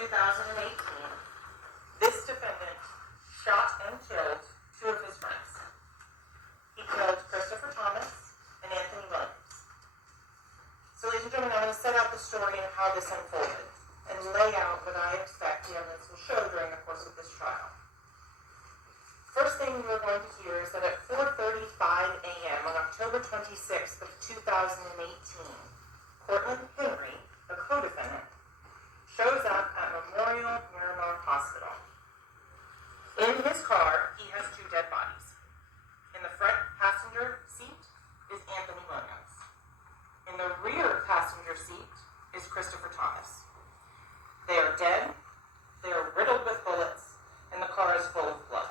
2018, this defendant shot and killed two of his friends. He killed Christopher Thomas and Anthony Williams. So, ladies and gentlemen, I'm going to set out the story and how this unfolded and lay out what I expect the evidence will show during the course of this trial. First thing you're going to hear is that at 4:35 a.m. on October 26th of 2018, Cortland Henry, a co-defendant, shows up at Memorial Miramar Hospital. In his car, he has two dead bodies. In the front passenger seat is Anthony Williams. In the rear passenger seat is Christopher Thomas. They are dead, they are riddled with bullets, and the car is full of blood.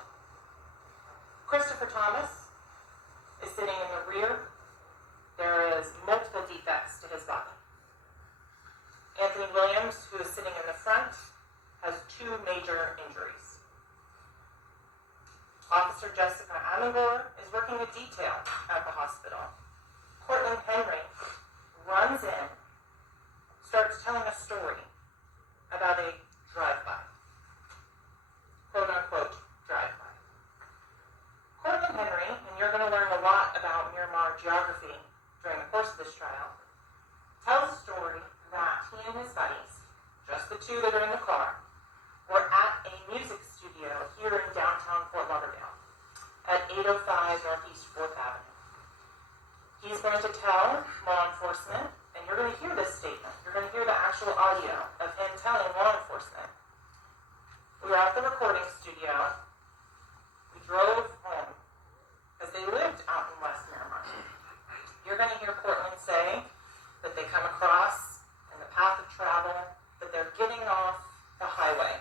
Christopher Thomas is sitting in the rear. There is multiple defects to his body. Anthony Williams, who is sitting in the front, has two major injuries. Officer Jessica Amangor is working a detail at the hospital. Cortland Henry runs in, starts telling a story about a drive-by. Quote-unquote drive-by. Cortland Henry, and you're going to learn a lot about Miramar geography during the course of this trial, tells a story that he and his buddies, just the two that are in the car, were at a music studio here in downtown Fort Lauderdale at 805 Northeast 4th Avenue. He's going to tell law enforcement, and you're going to hear this statement. You're going to hear the actual audio of him telling law enforcement. We were at the recording studio. We drove home because they lived out in West Miramar. You're going to hear Cortland say that they come across in the path of travel, that they're getting off the highway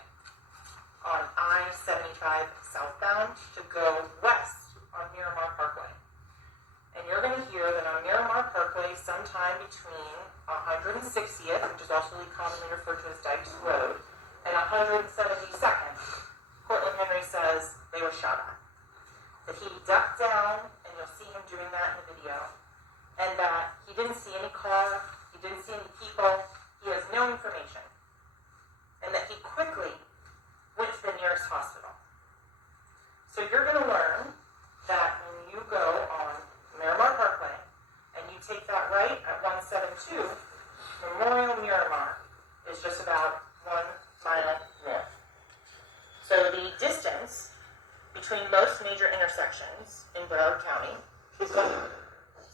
on I-75 southbound to go west on Miramar Parkway. And you're going to hear that on Miramar Parkway, sometime between 160th, which is also commonly referred to as Dykes Road, and 172nd, Cortland Henry says they were shot at. That he ducked down, and you'll see him doing that in the video, and that he didn't see any car, he didn't see any people, he has no information, and that he quickly went to the nearest hospital. So you're going to learn that when you go on Miramar Parkway and you take that right at 172, Memorial Miramar is just about 1 mile north. So the distance between most major intersections in Broward County is 1 mile.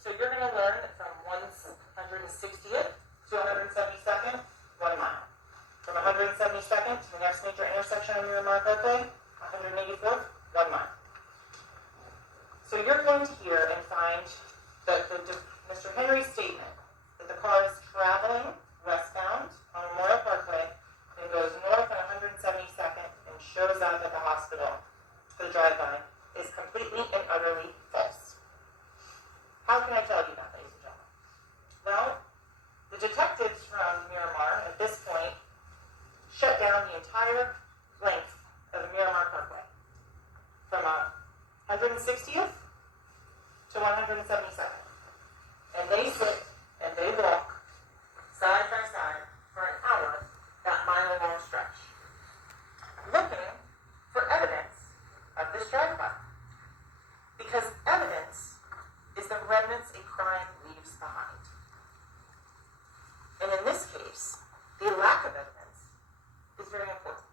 So you're going to learn that from 160th to 172nd, 1 mile. From 172nd to the next major intersection on Miramar Parkway, 184th, 1 mile. So you're going to hear and find that Mr. Henry's statement that the car is traveling westbound on Memorial Parkway and goes north on 172nd and shows up at the hospital for the drive-by is completely and utterly false. How can I tell you that, ladies and gentlemen? Well, the detectives from Miramar at this point shut down the entire length of the Miramar Parkway from 160th to 172nd. And they sit and they walk side by side for an hour, that mile-long stretch, looking for evidence of this drive-by. Because evidence is the remnants a crime leaves behind. And in this case, the lack of evidence is very important.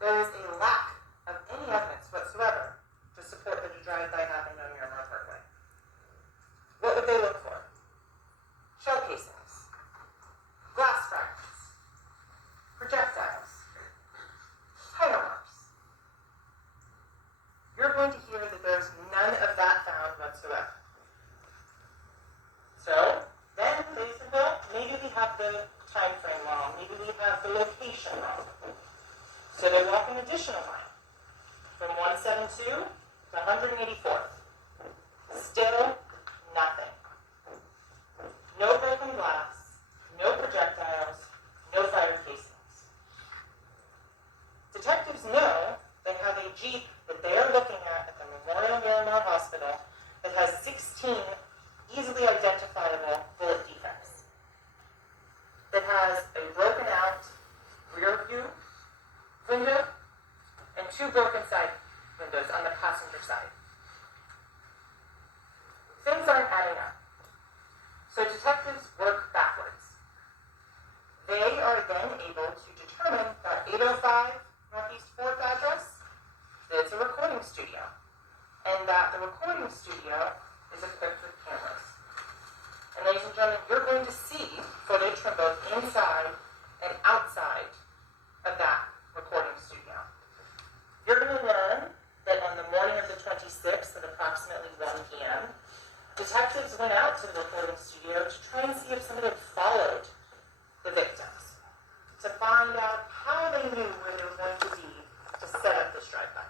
There is a lack of any evidence whatsoever to support that a drive-by happened on Miramar Parkway. What would they look for? Shell casings, glass fragments, projectiles, tire marks. You're going to hear that there's none of that found whatsoever. So, then, ladies and gentlemen, maybe we have the time frame wrong, maybe we have the location wrong. So they walk an additional mile, from 172 to 184th. Still nothing. No broken glass, no projectiles, no fire casings. Detectives know they have a Jeep that they are looking at the Memorial Miramar Hospital that has 16 easily identifiable bullet defects. That has a broken out 105 Northeast 4th address, it's a recording studio. And that the recording studio is equipped with cameras. And ladies and gentlemen, you're going to see footage from both inside and outside of that recording studio. You're going to learn that on the morning of the 26th at approximately 1 p.m., detectives went out to the recording studio to try and see if somebody had followed the victims, to find out how they knew where they were going to be to set up this drive-by.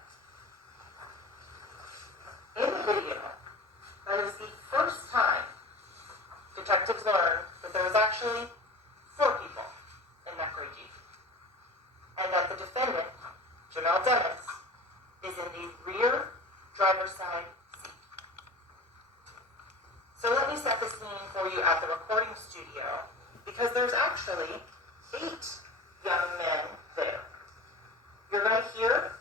In the video, that is the first time detectives learned that there was actually 4 people in that gray Jeep, and that the defendant, Jamell, is in the rear driver's side seat. So let me set the scene for you at the recording studio, because there's actually 8 young men there. You're going to hear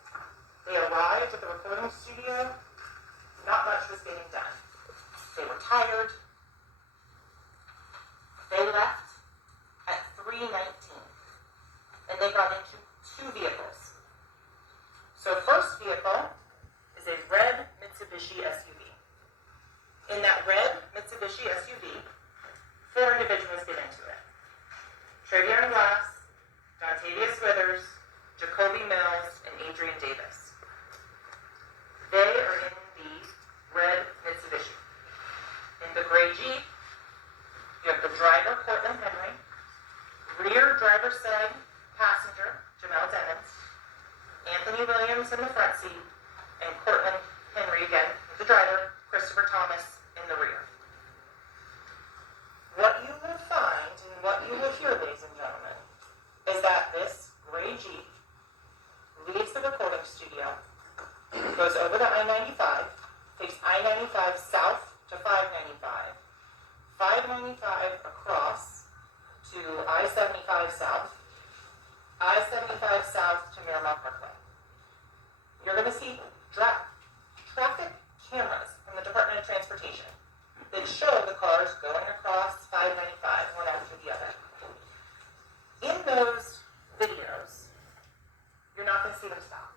they arrived at the recording studio. Not much was getting done. They were tired. They left at 3:19, and they got into 2 vehicles. So first vehicle is a red Mitsubishi SUV. In that red Mitsubishi SUV, 4 individuals get into it. Travion Glass, Dontavius Withers, Jacoby Mills, and Adrian Davis. They are in the red Mitsubishi. In the gray Jeep, you have the driver, Cortland Henry, rear driver's side passenger, Jamell Demmons, Anthony Williams in the front seat, and Cortland Henry, again, the driver, Christopher Thomas in the rear. What you will find and what you will hear, ladies and gentlemen, is that this gray Jeep leaves the recording studio, goes over the I-95, takes I-95 south to 595, 595 across to I-75 south, I-75 south to Miramar Parkway. You're going to see traffic cameras from the Department of Transportation that show the cars going across 595 one after the other. In those videos, you're not going to see them stop.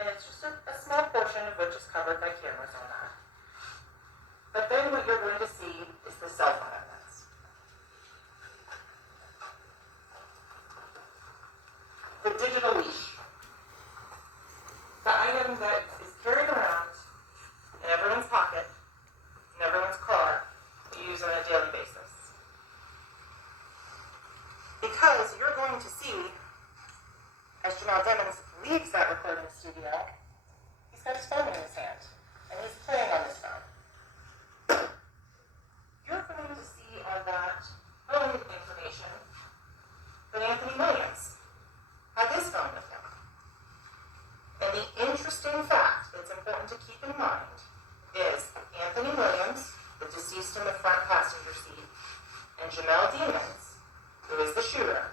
And it's just a small portion of which is covered by cameras on that. But then what you're going to see is the cell phone evidence. The digital leash. The item that is carried around in everyone's pocket, in everyone's car, you use on a daily basis. Because you're going to see, as Jamell Demmons leaves that recording studio, he's got his phone in his hand, and he's playing on his phone. You're going to see on that phone information that Anthony Williams had his phone with him. And the interesting fact that's important to keep in mind is Anthony Williams, the deceased in the front passenger seat, and Jamell Demmons, who is the shooter,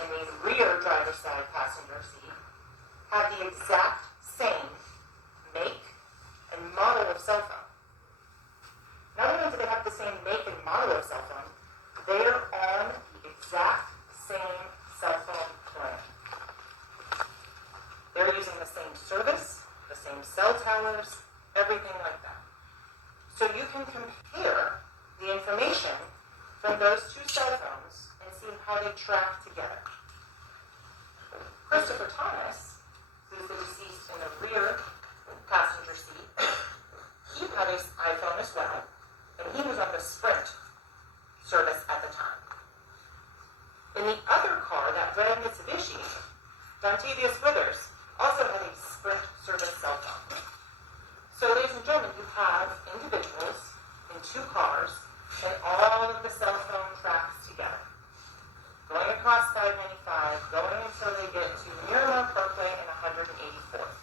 in the rear driver's side passenger seat, have the exact same make and model of cell phone. Not only do they have the same make and model of cell phone, they are on the exact same cell phone plan. They're using the same service, the same cell towers, everything like that. So you can compare the information from those 2 cell phones and see how they track together. Christopher Thomas, who's the deceased in the rear passenger seat, he had his iPhone as well, and he was on the Sprint service at the time. In the other car, that red Mitsubishi, Dontavius Withers also had a Sprint service cell phone. So, ladies and gentlemen, you have individuals in 2 cars, and all of the cell phone tracks together. Going across 595, going until they get to Miramar Parkway and 184th.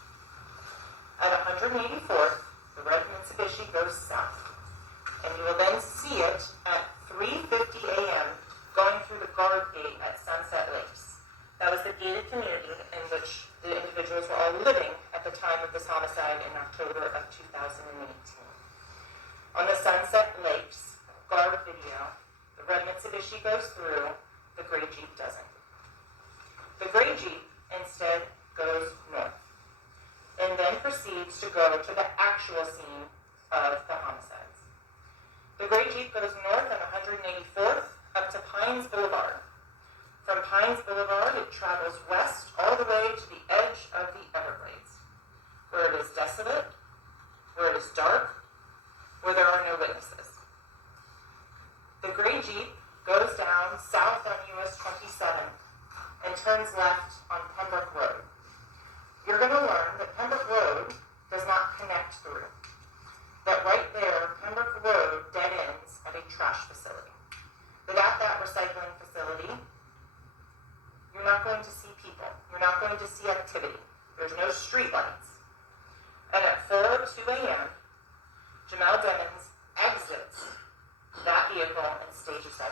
At 184th, the red Mitsubishi goes south. And you will then see it at 3:50 a.m. going through the guard gate at Sunset Lakes. That was the gated community in which the individuals were all living at the time of this homicide in October of 2018. On the Sunset Lakes guard video, the red Mitsubishi goes through, the gray Jeep doesn't. The gray Jeep instead goes north and then proceeds to go to the actual scene of the homicides. The gray Jeep goes north on 184th up to Pines Boulevard. From Pines Boulevard, it travels west all the way to the edge of the Everglades, where it is desolate, where it is dark, where there are no witnesses. The gray Jeep goes down south on US 27 and turns left on Pembroke Road. You're going to learn that Pembroke Road does not connect through. That right there, Pembroke Road dead ends at a trash facility. That at that recycling facility, you're not going to see people. You're not going to see activity. There's no street lights. And at 4:02 a.m., Jamell exits that vehicle and stages that